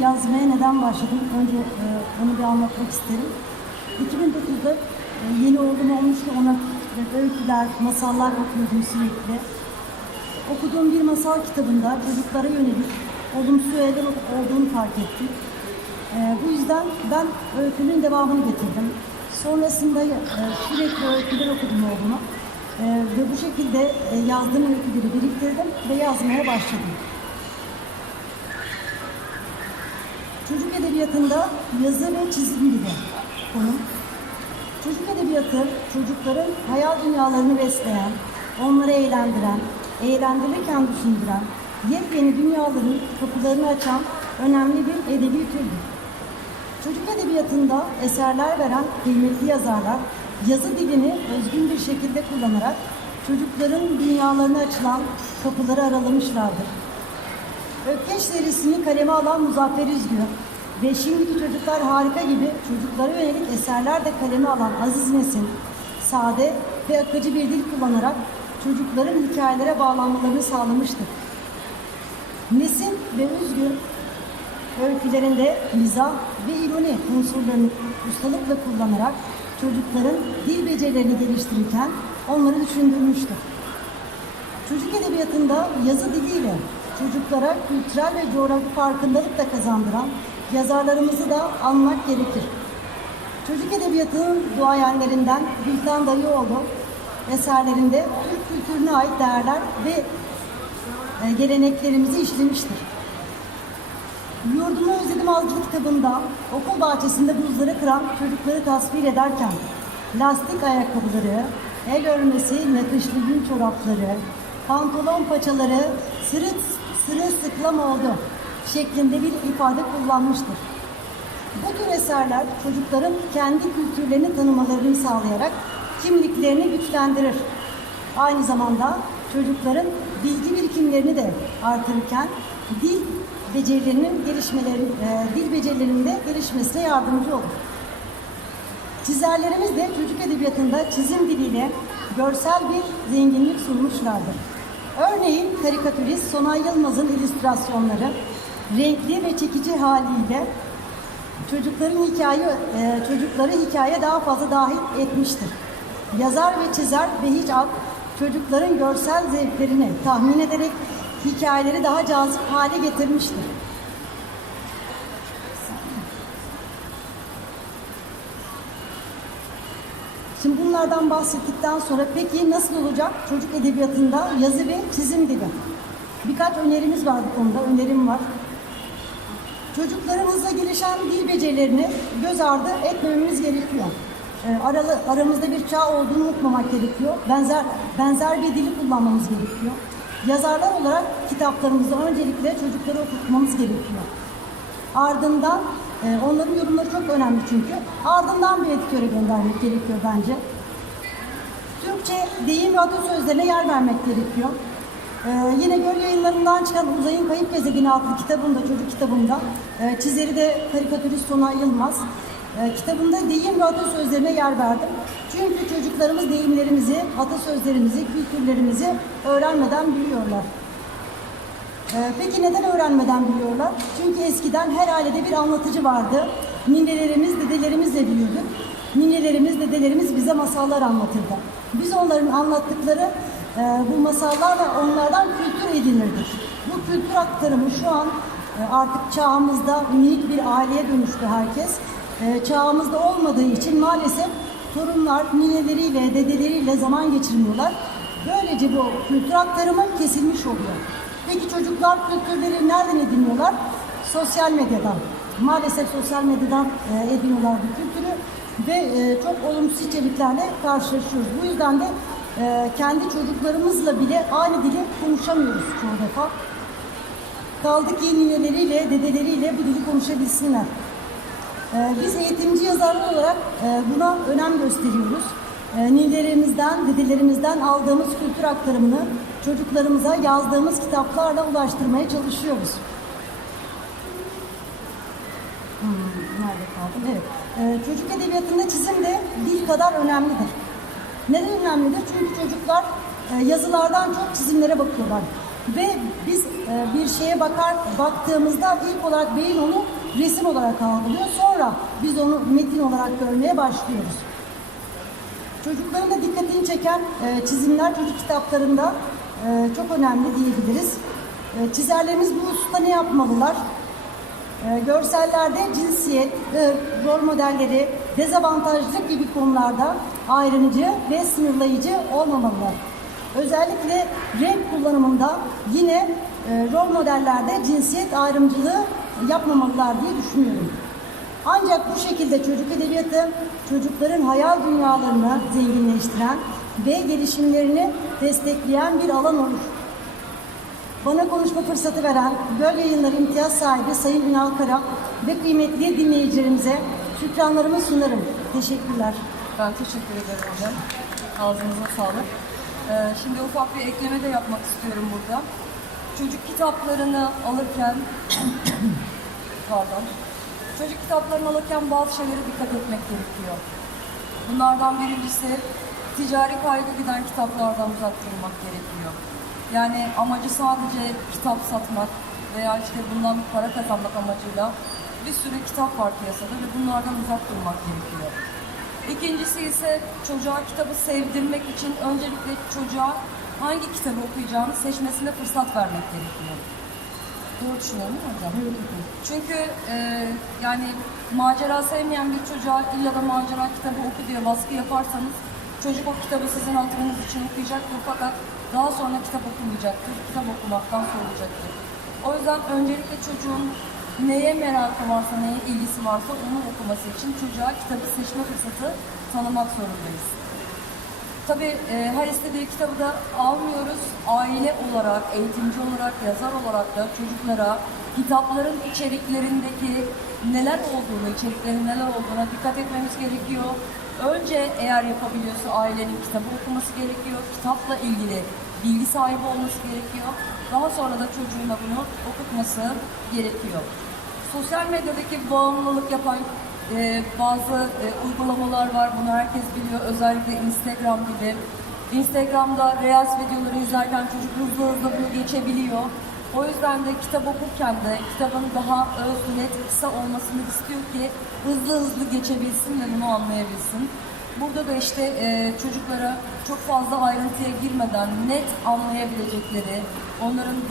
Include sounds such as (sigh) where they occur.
yazmaya neden başladım? Önce e, onu bir anlatmak isterim. 2009'da e, yeni oğlum olmuştu. Ona öyküler, masallar okuyordum sürekli. Okuduğum bir masal kitabında çocuklara yönelik olumsuz öğeler olduğunu fark ettim. E, bu yüzden ben öykünün devamını getirdim. Sonrasında e, sürekli öyküler okudum oğluma. E, ve bu şekilde e, yazdığım öyküleri biriktirdim ve yazmaya başladım. Çocuk edebiyatında yazı ve çizim dili konu. Çocuk edebiyatı çocukların hayal dünyalarını besleyen, onları eğlendiren, eğlendirirken düşündüren, yepyeni dünyaların kapılarını açan önemli bir edebi türdür. Çocuk edebiyatında eserler veren kıymetli yazarlar yazı dilini özgün bir şekilde kullanarak çocukların dünyalarına açılan kapıları aralamışlardır. Ökkeş serisini kaleme alan Muzaffer Üzgür ve şimdiki çocuklar harika gibi çocuklara yönelik eserler de kaleme alan Aziz Nesin, sade ve akıcı bir dil kullanarak çocukların hikayelere bağlanmalarını sağlamıştır. Nesin ve Üzgür öykülerinde mizah ve ironi unsurlarını ustalıkla kullanarak çocukların dil becerilerini geliştirirken onları düşündürmüştür. Çocuk edebiyatında yazı diliyle çocuklara kültürel ve coğrafi farkındalık da kazandıran yazarlarımızı da anmak gerekir. Çocuk edebiyatının duayenlerinden Gülten Dayıoğlu eserlerinde Türk kültürüne ait değerler ve e, geleneklerimizi işlemiştir. Yurdumu Özledim Azcı kitabında okul bahçesinde buzları kıran çocukları tasvir ederken lastik ayakkabıları, el örmesi nakışlı gün çorapları, pantolon paçaları sırıt sırılsıklam oldu şeklinde bir ifade kullanmıştır. Bu tür eserler çocukların kendi kültürlerini tanımalarını sağlayarak kimliklerini güçlendirir. Aynı zamanda çocukların bilgi birikimlerini de artırırken dil becerilerinin gelişmeleri, e, dil becerilerinin de gelişmesine yardımcı olur. Çizerlerimiz de çocuk edebiyatında çizim diliyle görsel bir zenginlik sunmuşlardır. Örneğin karikatürist Sonay Yılmaz'ın illüstrasyonları renkli ve çekici haliyle çocukların hikaye e, çocukları hikaye daha fazla dahil etmiştir. Yazar ve çizer Behiç Ak çocukların görsel zevklerini tahmin ederek hikayeleri daha cazip hale getirmiştir. Şimdi bunlardan bahsettikten sonra peki nasıl olacak çocuk edebiyatında yazı ve çizim dili? Birkaç önerimiz var bu konuda, önerim var. Çocukların hızla gelişen dil becerilerini göz ardı etmememiz gerekiyor. E, aralı, aramızda bir çağ olduğunu unutmamak gerekiyor. Benzer benzer bir dili kullanmamız gerekiyor. Yazarlar olarak kitaplarımızda öncelikle çocukları okutmamız gerekiyor. Ardından e, onların yorumları çok önemli çünkü. Ardından bir editöre göndermek gerekiyor bence. Türkçe deyim ve atasözlerine yer vermek gerekiyor. Ee, yine Göl yayınlarından çıkan Uzayın Kayıp Gezegeni adlı kitabında, çocuk kitabında, e, çizeri de karikatürist Sonay Yılmaz. E, kitabında deyim ve atasözlerine yer verdim. Çünkü çocuklarımız deyimlerimizi, atasözlerimizi, kültürlerimizi öğrenmeden biliyorlar. Ee, peki neden öğrenmeden biliyorlar? Çünkü eskiden her ailede bir anlatıcı vardı. Ninelerimiz, dedelerimizle büyüdük. Ninelerimiz, dedelerimiz bize masallar anlatırdı. Biz onların anlattıkları e, bu masallarla onlardan kültür edinirdik. Bu kültür aktarımı şu an e, artık çağımızda minik bir aileye dönüştü herkes. E, çağımızda olmadığı için maalesef torunlar nineleriyle, dedeleriyle zaman geçirmiyorlar. Böylece bu kültür aktarımı kesilmiş oluyor. Peki çocuklar kültürleri nereden ediniyorlar? Sosyal medyadan. Maalesef sosyal medyadan e, ediniyorlar bu kültürü ve e, çok olumsuz içeriklerle karşılaşıyoruz. Bu yüzden de e, kendi çocuklarımızla bile aynı dili konuşamıyoruz çoğu defa. Kaldı ki nineleriyle, dedeleriyle bu dili konuşabilsinler. E, biz eğitimci yazarlar olarak e, buna önem gösteriyoruz. E, ninelerimizden, dedelerimizden aldığımız kültür aktarımını çocuklarımıza yazdığımız kitaplarla ulaştırmaya çalışıyoruz. Hmm, nerede kaldım? Evet. Ee, çocuk edebiyatında çizim de dil kadar önemlidir. Neden önemlidir? Çünkü çocuklar e, yazılardan çok çizimlere bakıyorlar. Ve biz e, bir şeye bakar baktığımızda ilk olarak beyin onu resim olarak algılıyor. Sonra biz onu metin olarak görmeye başlıyoruz. Çocukların da dikkatini çeken e, çizimler çocuk kitaplarında e, çok önemli diyebiliriz. E, çizerlerimiz bu hususta ne yapmalılar? E, görsellerde cinsiyet, ırk, rol modelleri, dezavantajlı gibi konularda ayrımcı ve sınırlayıcı olmamalılar. Özellikle renk kullanımında yine e, rol modellerde cinsiyet ayrımcılığı yapmamalılar diye düşünüyorum. Ancak bu şekilde çocuk edebiyatı çocukların hayal dünyalarını zenginleştiren ve gelişimlerini destekleyen bir alan olur. Bana konuşma fırsatı veren Göl Yayınları imtiyaz sahibi Sayın Ünal Kara ve kıymetli dinleyicilerimize şükranlarımı sunarım. Teşekkürler. Ben teşekkür ederim hocam. Ağzınıza sağlık. Ee, şimdi ufak bir ekleme de yapmak istiyorum burada. Çocuk kitaplarını alırken (coughs) pardon. Çocuk kitaplarını alırken bazı şeylere dikkat etmek gerekiyor. Bunlardan birincisi ticari kaygı giden kitaplardan uzak durmak gerekiyor. Yani amacı sadece kitap satmak veya işte bundan bir para kazanmak amacıyla bir sürü kitap var piyasada ve bunlardan uzak durmak gerekiyor. İkincisi ise çocuğa kitabı sevdirmek için öncelikle çocuğa hangi kitabı okuyacağını seçmesine fırsat vermek gerekiyor. Doğru düşünüyorum değil mi hocam? Çünkü e, yani macera sevmeyen bir çocuğa illa da macera kitabı oku diye baskı yaparsanız çocuk o kitabı sizin hatırınız için okuyacaktır fakat daha sonra kitap okumayacaktır, kitap okumaktan soğuyacaktır. O yüzden öncelikle çocuğun neye merakı varsa, neye ilgisi varsa onu okuması için çocuğa kitabı seçme fırsatı tanımak zorundayız. Tabii e, her istediği kitabı da almıyoruz. Aile olarak, eğitimci olarak, yazar olarak da çocuklara kitapların içeriklerindeki neler olduğunu, içeriklerin neler olduğuna dikkat etmemiz gerekiyor. Önce eğer yapabiliyorsa ailenin kitabı okuması gerekiyor. Kitapla ilgili bilgi sahibi olması gerekiyor. Daha sonra da çocuğuna bunu okutması gerekiyor. Sosyal medyadaki bağımlılık yapan e, bazı e, uygulamalar var. Bunu herkes biliyor. Özellikle Instagram gibi. Instagram'da Reels videoları izlerken çocuk hızlı hızlı bunu geçebiliyor. O yüzden de kitap okurken de kitabın daha öz, net, kısa olmasını istiyor ki hızlı hızlı geçebilsin ve bunu anlayabilsin. Burada da işte e, çocuklara çok fazla ayrıntıya girmeden net anlayabilecekleri, onların